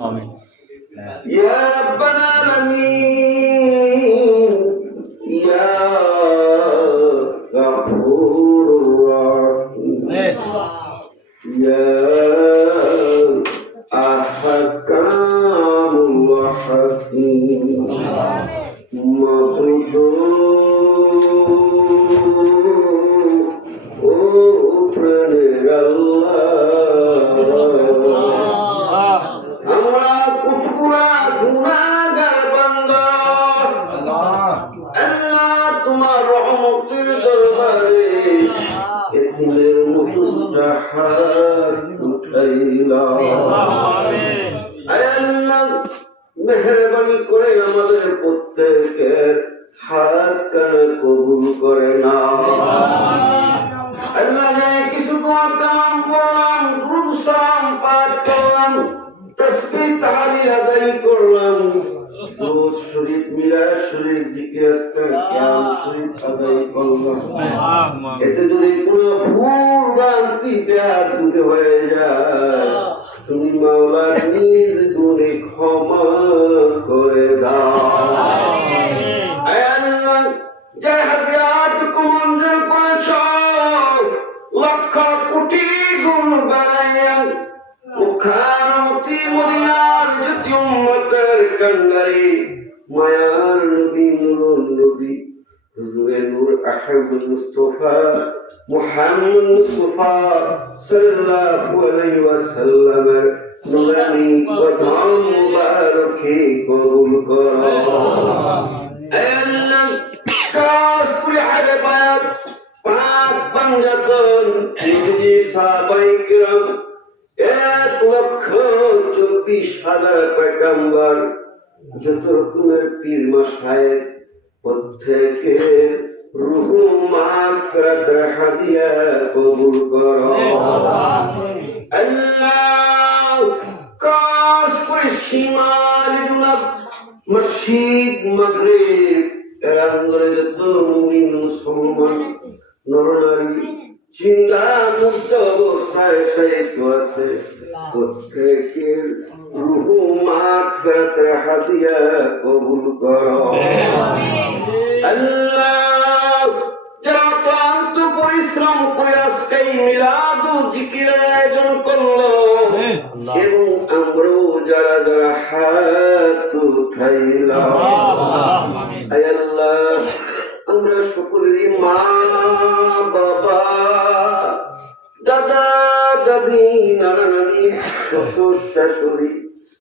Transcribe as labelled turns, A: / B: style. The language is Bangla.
A: آمين
B: يا رب العالمين يا غفور رحيم يا أحكام الرحيم مغفور দরবারে এতিমের আল্লাহ, মেহরবানি করে আমাদের প্রত্যেকের হাত কানে কবুল করে না কিছু কালাম পড়লাম দুরূদ পাঠ করলাম, তাসবিহ তাহলিল আদায় করলাম। দুরূদ শরীফ মিলাদ শরীফ জিকির আজকার কিয়াম শরীফ আদায় করলাম এতে যদি কোনো ভুল ভ্রান্তি প্যার দূরে হয়ে যায় তুমি মাওলা নিজ গুণে ক্ষমা করে দাও। যে হাদিয়াটুকু মঞ্জুর করেছ, লক্ষ কোটি গুণ বাড়াইয়া, মুখারমতি মদিনার উম্মতের কান্ডারি, মায়ার নবী নুরুল নবী, হুজুরে নূর আহমদ মুস্তফা মুহাম্মদ মুস্তফা সাল্লাল্লাহু আলাইহি ওয়াসাল্লামের নুরানি কদম মুবারকে কবুল করো। আল্লাহ কাশপুরি হারে বায়াত পাঁচ পাঞ্জাতন হিজরি কিরাম এক লক্ষ চব্বিশ হাজার পেগাম্বার যত রকমের পীর মাসায়ের প্রত্যেকে করো। আল্লাহ আন্দোলনে যত মুসলমান নরনারী চিন্তা মুক্ত আছে প্রত্যেকের রুহু মাঠ ফেরাতে হাতিয়া কবুল কর। আল্লাহ। যারা ক্লান্ত পরিশ্রম করে আজকে এই মিলাদ ও জিকিরের আয়োজন করল। এবং আমরাও যারা যারা হাত উঠাইলাম আল্লাহ। আমরা সকলেরই মা বাবা নানা নানি শ্বশুর শাশুড়ি।